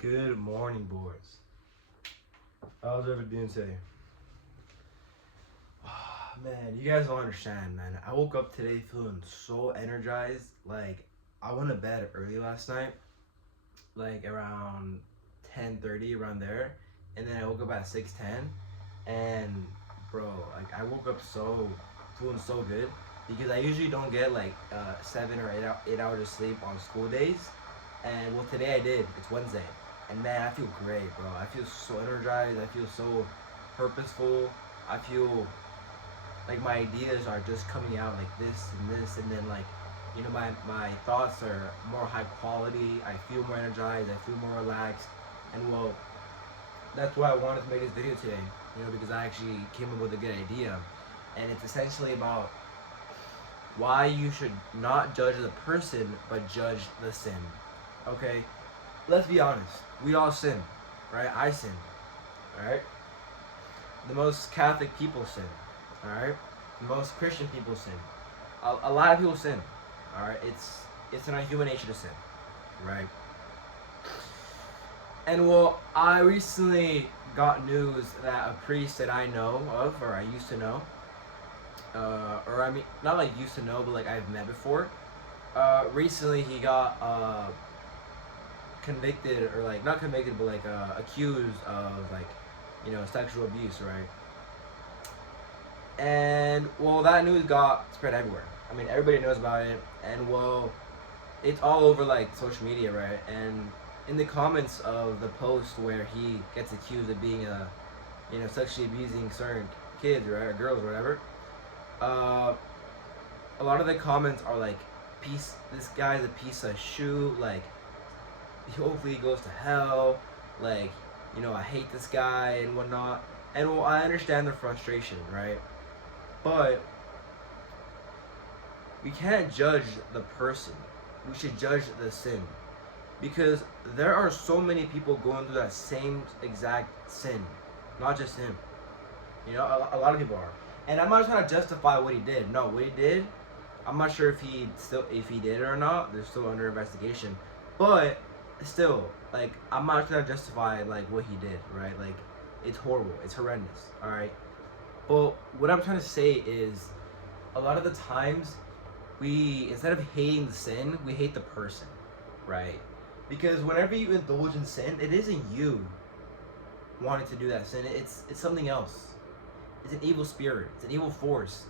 Good morning, boys. How's everyone doing today? Man, you guys don't understand, man. I woke up today feeling so energized. Like, I went to bed early last night, like around 10:30, around there, and then I woke up at 6:10, and bro, like I woke up feeling so good because I usually don't get like 7 or 8 hours of sleep on school days, and well today I did. It's Wednesday, and man, I feel great, bro. I feel so energized. I feel so purposeful. I feel like my ideas are just coming out like this, and then like my thoughts are more high quality. I feel more energized. I feel more relaxed, and well, that's why I wanted to make this video today. Because I actually came up with a good idea, and it's essentially about why you should not judge the person but judge the sin. Okay, let's be honest. We all sin, right? I sin, all right. The most Catholic people sin, all right. The most Christian people sin. A lot of people sin, all right. It's in our human nature to sin, right? And well, I recently got news that a priest that I know of, or I used to know, or I mean, not like used to know, but like I've met before. Recently he got convicted, or like not convicted, but like accused of like sexual abuse, right? And well, that news got spread everywhere. I mean, everybody knows about it, and well, it's all over like social media, right? And in the comments of the post where he gets accused of being sexually abusing certain kids, right, or girls, or whatever, uh, a lot of the comments are like, "Piece, this guy's a piece of shoe. Like, hopefully he goes to hell. Like, I hate this guy and whatnot." And well, I understand the frustration, right? But we can't judge the person. We should judge the sin. Because there are so many people going through that same exact sin. Not just him. A lot of people are. And I'm not trying to justify what he did. No, what he did, I'm not sure if he did it or not. They're still under investigation. But still, like, I'm not trying to justify like what he did, right? Like, it's horrible. It's horrendous. Alright. But what I'm trying to say is, a lot of the times, we, instead of hating the sin, we hate the person, right? Because whenever you indulge in sin, it isn't you wanting to do that sin. It's something else. It's an evil spirit. It's an evil force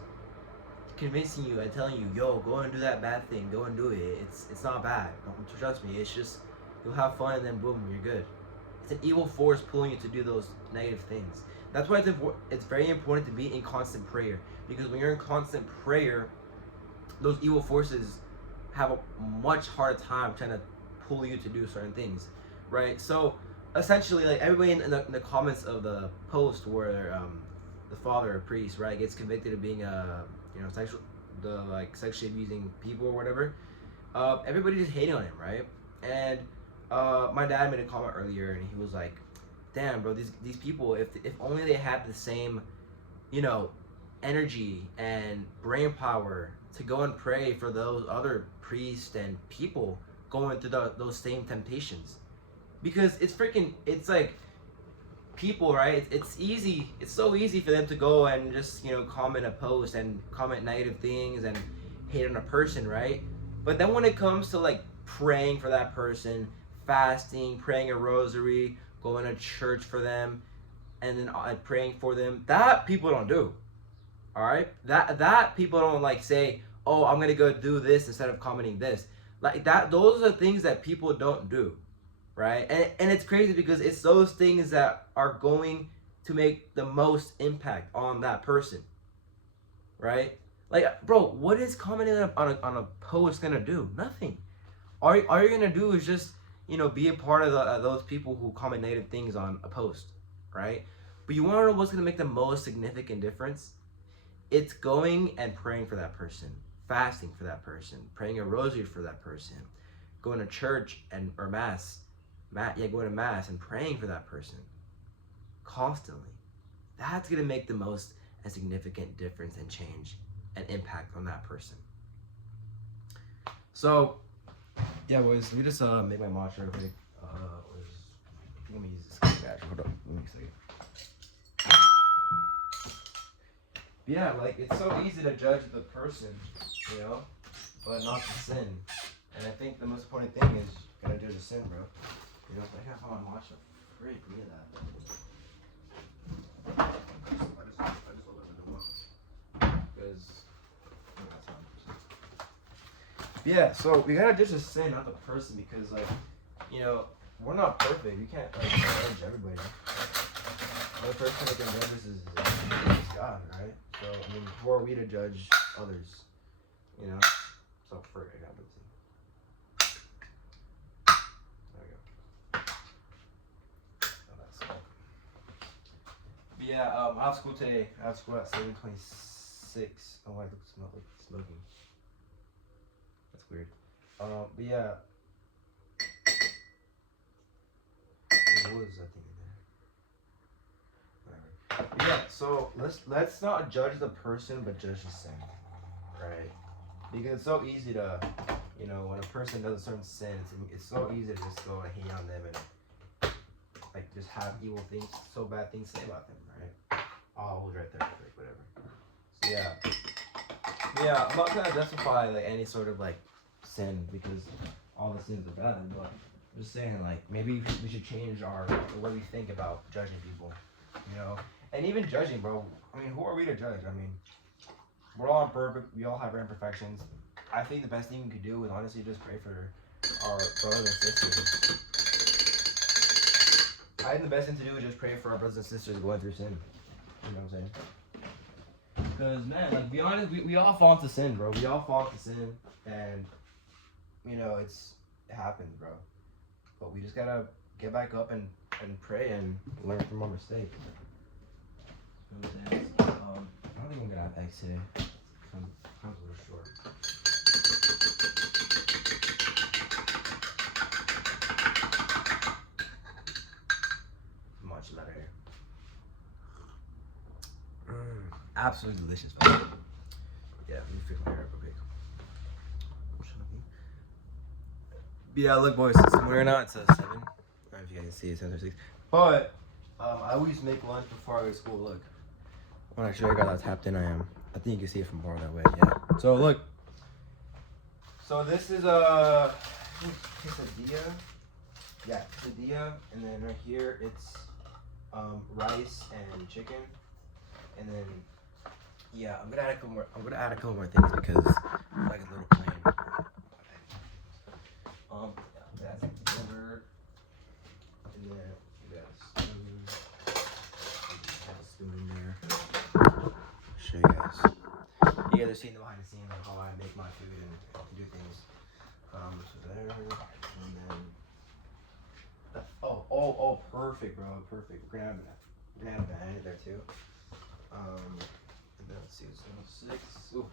convincing you and telling you, "Yo, go and do that bad thing. Go and do it. It's not bad. Don't trust me. It's just you'll have fun and then boom, you're good." It's an evil force pulling you to do those negative things. That's why it's very important to be in constant prayer, because when you're in constant prayer, those evil forces have a much harder time trying to pull you to do certain things, right? So essentially, like everybody in the comments of the post where the father, a priest, right, gets convicted of being sexually abusing people or whatever, everybody just hating on him, right? And my dad made a comment earlier, and he was like, "Damn, bro, these people, if only they had the same, you know, energy and brain power to go and pray for those other priests and people going through those same temptations." Because it's like people, right? It's easy. It's so easy for them to go and just comment a post and comment negative things and hate on a person, right? But then when it comes to like praying for that person, fasting, praying a rosary, going to church for them, and then praying for them, that people don't do. All right, that people don't like say, "Oh, I'm gonna go do this instead of commenting this." Like that, those are the things that people don't do, right? And it's crazy because it's those things that are going to make the most impact on that person, right? Like, bro, what is commenting on a post gonna do? Nothing. All you're gonna do is just be a part of those people who comment negative things on a post, right? But you want to know what's gonna make the most significant difference? It's going and praying for that person, fasting for that person, praying a rosary for that person, going to church or going to mass and praying for that person constantly. That's gonna make the most and significant difference and change and impact on that person. So, yeah, boys, we just make my matcha real quick. think I'm gonna use this scratch. Hold on, let me see. Yeah, like it's so easy to judge the person, you know, but not the sin. And I think the most important thing is gonna do the sin, bro. You know, I can't find my watch. Freak, look at that. I just opened the door. Because yeah, so we gotta judge the sin, not the person, because like, you know, we're not perfect. You can't like judge everybody. The person that can judge us is God, right? So I mean, who are we to judge others? You know. So frick, I got it. There we go. Oh, that's all. But yeah, I have school today. I have school at 7:26. Oh, I look smell like smoking. That's weird. But yeah. What is that thing in there? Whatever. Yeah, so let's not judge the person, but judge the sin, right? Because it's so easy to, you know, when a person does a certain sin, it's so easy to just go and hate on them and like just have evil things, so bad things to say about them, right? I'll hold right there, like whatever. So yeah, I'm not trying to justify like any sort of like sin because all the sins are bad, but I'm just saying like maybe we should change the way we think about judging people, you know, and even judging, bro. I mean, who are we to judge? I mean, we're all imperfect. We all have our imperfections. I think the best thing we could do is honestly just pray for our brothers and sisters. I think the best thing to do is just pray for our brothers and sisters going through sin. You know what I'm saying? Because, man, like, be honest, we all fall into sin, bro. We all fall into sin. And, you know, it happens, bro. But we just gotta get back up and pray and learn from our mistakes. You know what I'm saying? I don't think I'm gonna have eggs today. I'm a little short. Much better here. Absolutely delicious, man. Yeah, let me fix my hair real quick. Yeah, look, boys, it's morning now. It's 7. I don't know if you guys can see it, 7 or 6. But I always make lunch before I go to school. Look, I want to show you guys how tapped in I am. I think you can see it from more that way. Yeah. So look. So this is a quesadilla. Yeah, quesadilla, and then right here it's rice and chicken, and then yeah, I'm gonna add a couple more things because I like a little plain. That's yogurt, and then you got a spoon. Have a spoon in there. I'll show you guys. You guys are seeing the behind the scenes of how I make my food and do things. So there, and then oh, perfect, bro, perfect. We're gonna have a banana there too. And then let's see, it's 6. Ooh,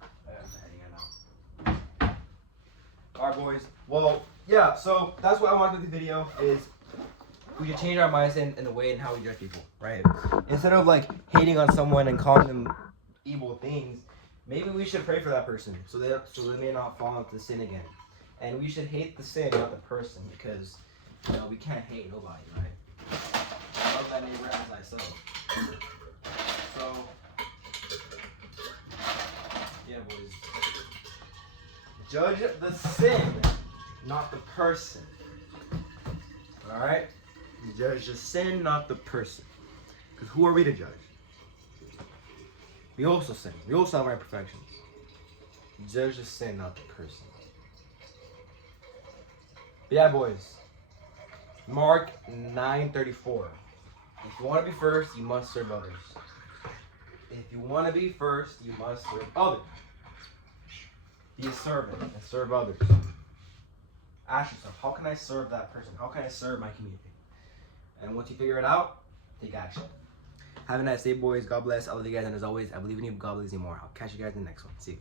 I got a banana now. Alright, boys. Well, yeah. So that's what I want to do with the video is we should change our mindset in the way and how we judge people, right? Instead of like hating on someone and calling them evil things, maybe we should pray for that person so they may not fall into sin again. And we should hate the sin, not the person, because you know we can't hate nobody, right? Love thy neighbor as thyself. So yeah, boys. Judge the sin, not the person. All right? You judge the sin, not the person. Because who are we to judge? We also sin. We also have our imperfections. Judge the sin, not the person. But yeah, boys. Mark 9:34. If you want to be first, you must serve others. If you want to be first, you must serve others. Be a servant and serve others. Ask yourself, how can I serve that person? How can I serve my community? And once you figure it out, take action. Have a nice day, boys. God bless. I love you guys. And as always, I believe in you. God bless you more. I'll catch you guys in the next one. See you.